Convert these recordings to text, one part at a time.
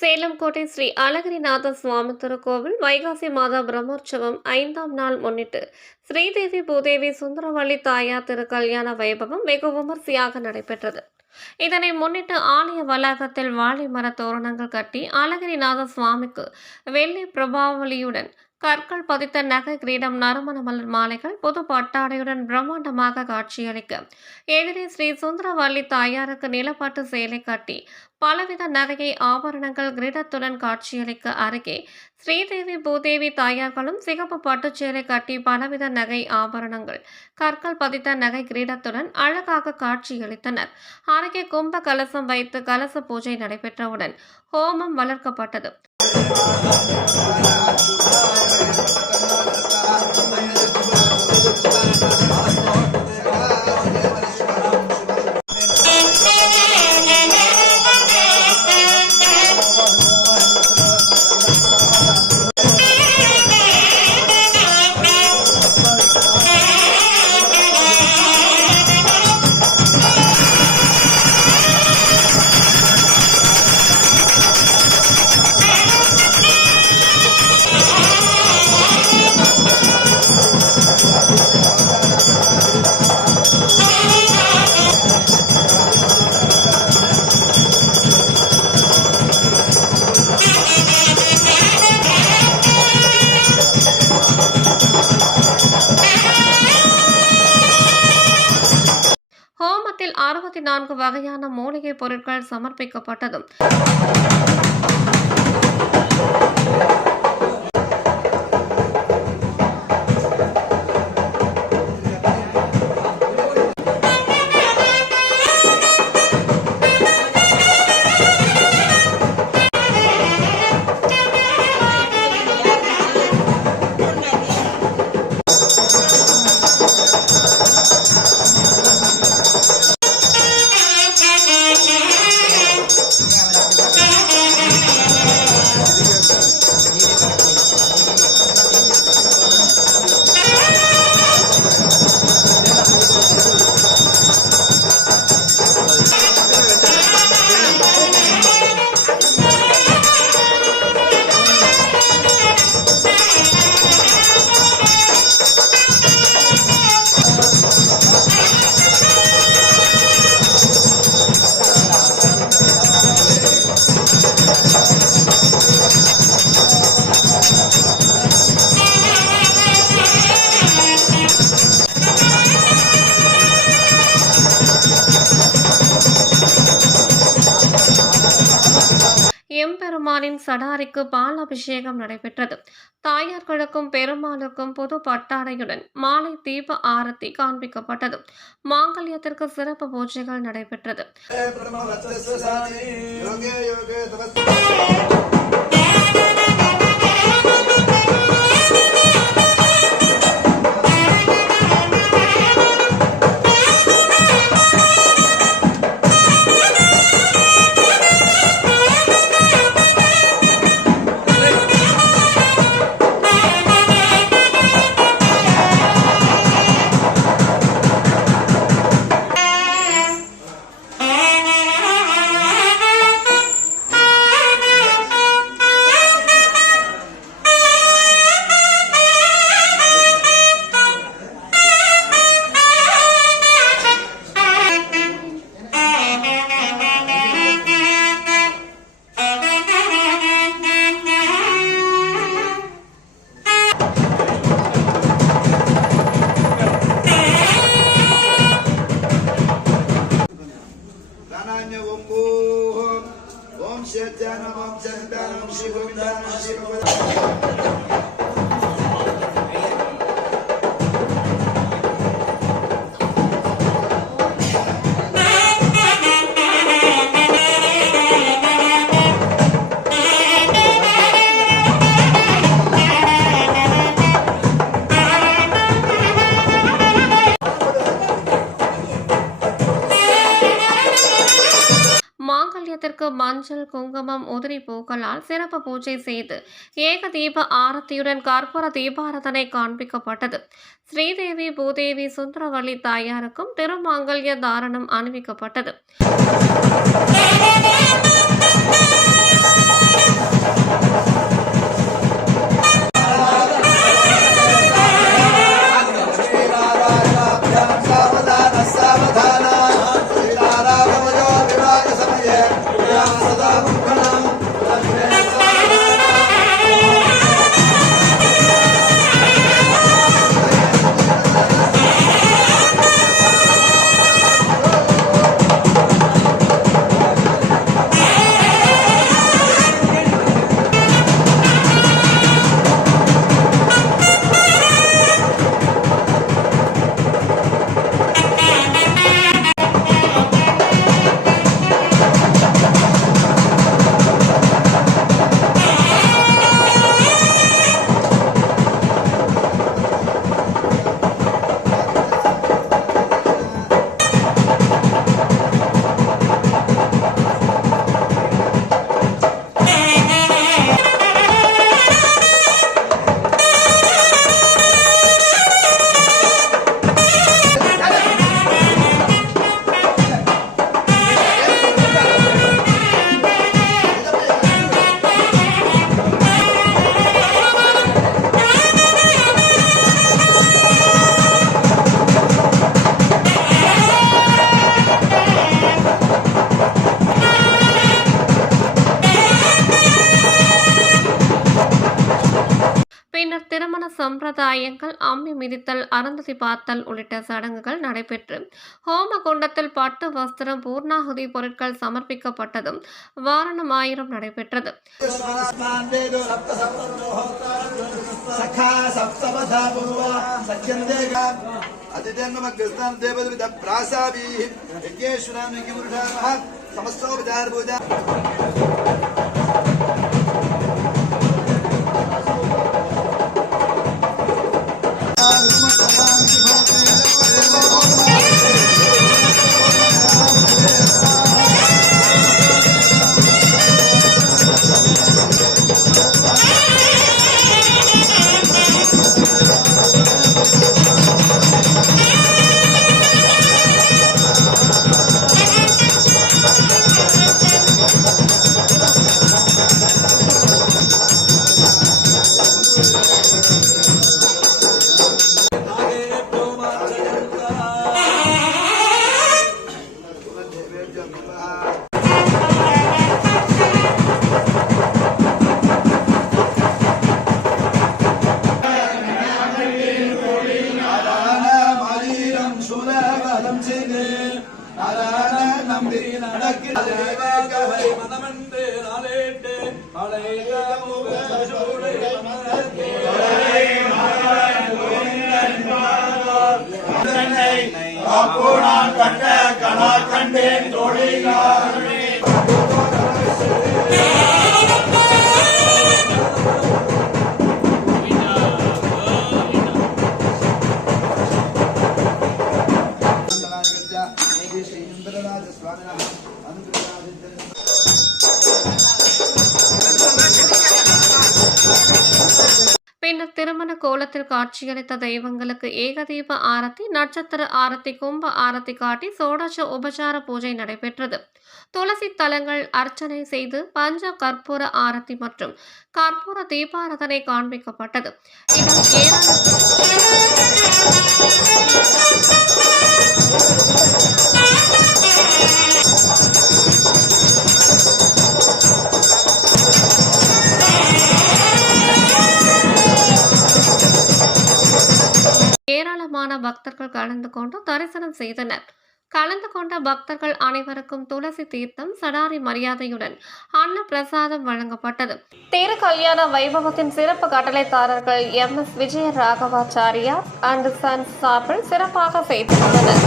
சேலம் கோட்டை ஸ்ரீ அழகிரிநாத சுவாமி திருக்கோவில் வைகாசி மாத பிரம்மோற்சவம் 5ஆம் நாள் முன்னிட்டு ஸ்ரீதேவி பூதேவி சுந்தரவள்ளி தாயார் திருக்கல்யாண வைபவம் வெகு விமர்சையாக நடைபெற்றது. இதனை முன்னிட்டு ஆலய வளாகத்தில் வாழை மர தோரணங்கள் கட்டி அழகிரிநாத சுவாமிக்கு வெள்ளி பிரபாவலியுடன் கற்கள் பதித்த நகை கிரீடம் நறுமண மலர் மாலைகள் புது பட்டாடையுடன் பிரம்மாண்டமாக காட்சியளிக்க எதிரே ஸ்ரீ சுந்தரவள்ளி தாயாருக்கு நிலப்பட்டு சேலை கட்டி பலவித நகையை ஆபரணங்கள் கிரீடத்துடன் காட்சியளிக்க அருகே ஸ்ரீதேவி பூதேவி தாயார்களும் சிகப்பு பட்டுச்சேலை கட்டி பலவித நகை ஆபரணங்கள் கற்கள் பதித்த நகை கிரீடத்துடன் அழகாக காட்சியளித்தனர். அருகே கும்ப கலசம் வைத்து கலச பூஜை நடைபெற்றவுடன் ஹோமம் வளர்க்கப்பட்டது. ஹோமத்தில் 64 வகையான மூலிகை பொருட்கள் சமர்ப்பிக்கப்பட்டதும் எம்பெருமானின் சடாரிக்கு பால் அபிஷேகம் நடைபெற்றது. தாயார்களுக்கும் பெருமாளுக்கும் புது பட்டாடையுடன் மாலை தீப ஆரத்தி காண்பிக்கப்பட்டது. மாங்கல்யத்திற்கு சிறப்பு பூஜைகள் நடைபெற்றது. ओम शैत्यानम ओम शंतानम श्री गोविंदानम श्री गोविंद மாங்கல்யத்திற்கு மஞ்சள் குங்குமம் உதிரி பூக்களால் சிறப்பு பூஜை செய்து ஏக தீப ஆரத்தியுடன் கற்பூர தீபாரதனை காண்பிக்கப்பட்டது. ஸ்ரீதேவி பூதேவி சுந்தரவள்ளி தாயாருக்கும் திருமாங்கல்ய தாரணம் அணிவிக்கப்பட்டது. திருமண சம்பிரதாயங்கள், அம்மி மிதித்தல், அருந்ததி பார்த்தல் உள்ளிட்ட சடங்குகள் நடைபெற்று ஹோம குண்டத்தில் பட்டு வஸ்திரம், பூர்ணாகுதி பொருட்கள் சமர்ப்பிக்கப்பட்டதும் வாரணம் ஆயிரம் நடைபெற்றது. பின்னர் திருமண கோலத்தில் காட்சியளித்த தெய்வங்களுக்கு ஏகதீப ஆரத்தி, நட்சத்திர ஆரத்தி, கும்ப ஆரத்தி காட்டி சோடச உபசார பூஜை நடைபெற்றது. துளசி தலங்கள் அர்ச்சனை செய்து பஞ்ச கற்பூர ஆரத்தி மற்றும் கற்பூர தீபாராதனை காண்பிக்கப்பட்டது. ஏராளமான பக்தர்கள் கலந்து கொண்டு தரிசனம் செய்தனர். கலந்து கொண்ட பக்தர்கள் அனைவருக்கும் துளசி தீர்த்தம், சடாரி மரியாதையுடன் அன்ன பிரசாதம் வழங்கப்பட்டது. திருக்கல்யாண வைபவத்தின் சிறப்பு கட்டளைதாரர்கள் MS விஜய ராகவாச்சாரியா அண்ட் சன்ஸ் சார்பில் சிறப்பாக செய்துள்ளனர்.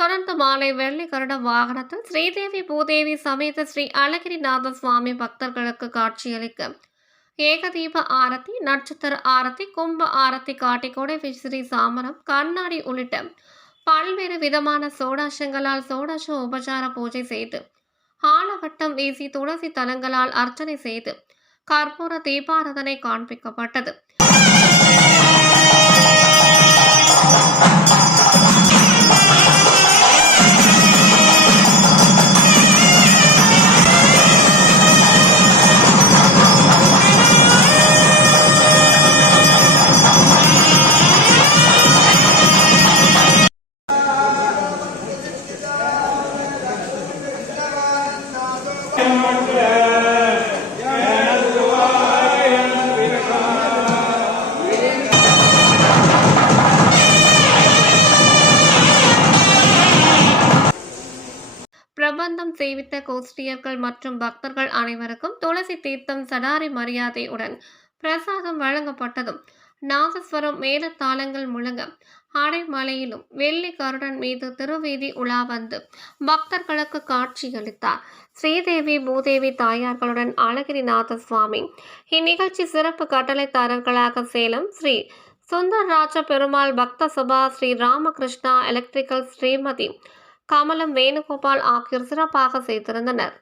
தொடர்ந்து மாலை வெள்ளி கருட வாகனத்தில் ஸ்ரீதேவி பூதேவி சமேத ஸ்ரீ அழகிரிநாத சுவாமி பக்தர்களுக்கு காட்சியளிக்க ஏகதீப ஆரத்தி, நட்சத்திர ஆரத்தி, கும்ப ஆரத்தி காட்டி கொடை விசிறி, சாமரம், கண்ணாடி உள்ளிட்ட பல்வேறு விதமான சோடாசங்களால் சோடாச உபசார பூஜை செய்து ஆலவட்டம் வீசி துளசி தலங்களால் அர்ச்சனை செய்து கற்பூர தீபாராதனை காண்பிக்கப்பட்டது. பிரபந்தம் சேவித்த கோஷ்டியர்கள் மற்றும் பக்தர்கள் அனைவருக்கும் துளசி தீர்த்தம், சடாரி மரியாதையுடன் பிரசாதம் வழங்கப்பட்டதும் நாதஸ்வரம் மேலத்தாளங்கள் முழங்க அடைமலையிலும் வெள்ளி கருடன் மீது திருவீதி உலா வந்து பக்தர்களுக்கு காட்சியளித்தார் ஸ்ரீதேவி பூதேவி தாயார்களுடன் அழகிரிநாத சுவாமி. இந்நிகழ்ச்சி சிறப்பு கட்டளைதாரர்களாக சேலம் ஸ்ரீ சுந்தரராஜ பெருமாள் பக்த சபா, ஸ்ரீ ராமகிருஷ்ணா எலக்ட்ரிக்கல், ஸ்ரீமதி கமலம் வேணுகோபால் ஆகியோர் சிறப்பாக செய்திருந்தனர்.